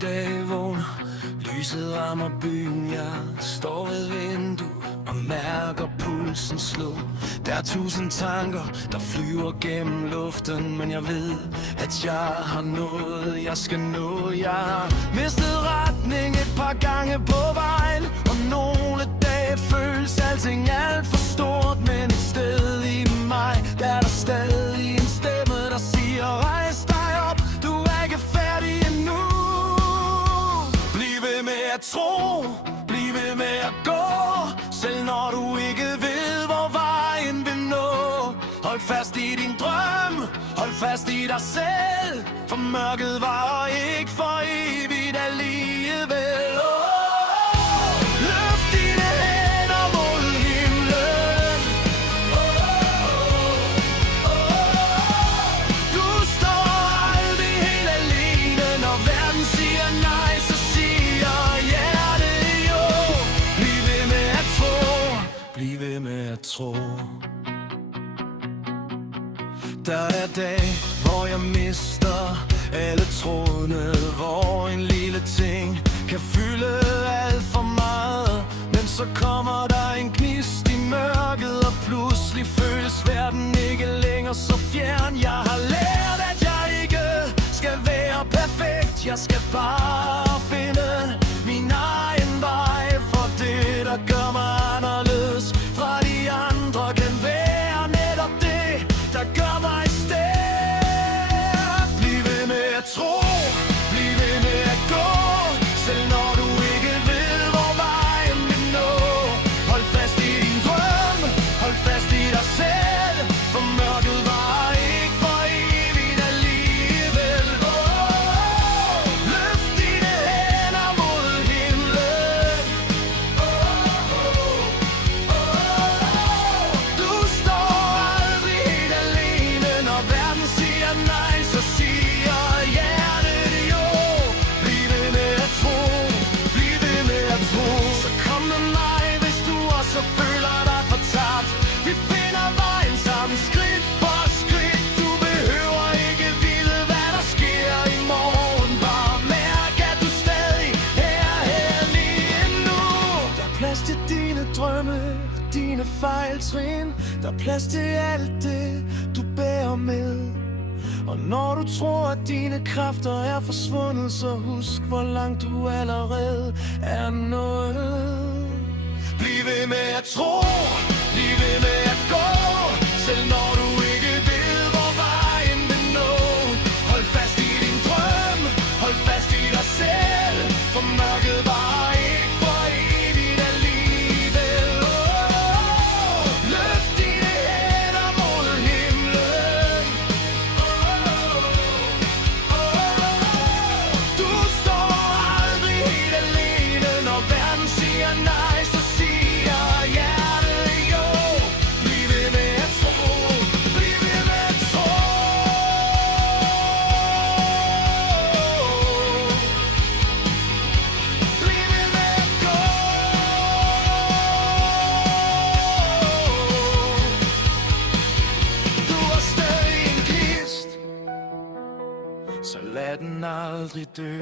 dag vågner, lyset rammer byen. Jeg står ved vinduet og mærker pulsen slå. Der er 1000 tanker, der flyver gennem luften, men jeg ved, at jeg har noget, jeg skal nå. Jeg har mistet retning et par gange på vejen, og nogle dage føles alting alt for stort. Men et sted i mig, der er der stadig en stemme, der siger: rejs dig op, du er ikke færdig endnu. Bliv ved med at tro, bliv ved med at gå, selv når du ikke ved, hvor vejen vil nå. Hold fast i din drøm, hold fast i dig selv, for mørket varer ikke for evigt alligevel. Løft dine hænder mod himlen. Du står aldrig helt alene, når verden siger nej, så siger hjertet jo. Bliv ved med at tro, bliv ved med at tro. Der er dage, hvor jeg mister alle trådene, hvor en lille ting kan fylde alt for meget. Men så kommer der en gnist i mørket, og pludselig føles verden ikke længere så fjern. Jeg har lært, at jeg ikke skal være perfekt, jeg skal bare finde min egen vej. For det, der gør mig anderledes fra de andre, kan være netop det, der gør mig stærk. Bliv ved med at tro, bliv ved med at gå, selv når du ikke ved, hvor vejen vil nå. Hold fast i din drøm, hold fast i dig selv, for mørket varer ikke for evigt alligevel. Løft dine hænder mod himlen. Du står aldrig helt alene, når verden siger nej, så siger hjertet jo. Bliv ved med at tro, bliv ved med at tro. Så kom med mig, hvis du også føler dig fortabt. Vi finder vejen sammen, skridt for skridt. Du behøver ikke vide, hvad der sker i morgen. Bare mærk, at du stadig er her lige nu. Der er plads til dine drømme, dine fejltrin. Der er plads til alt det, du bærer med. Og når du tror, at dine kræfter er forsvundet, så husk, hvor langt du allerede er nået. Bliv ved med at tro, bliv ved med at gå, selv når du ikke ved, hvor vejen vil nå. Hold fast i din drøm, hold fast i dig selv, for mørket varer ikke for evigt alligevel. Løft dine hænder mod himlen. Du står aldrig helt alene, når verden siger nej, så siger hjertet jo. Bliv ved med at tro, bliv ved med at tro. Bliv ved med at gå. Du er stadig en gnist, så lad den aldrig dø.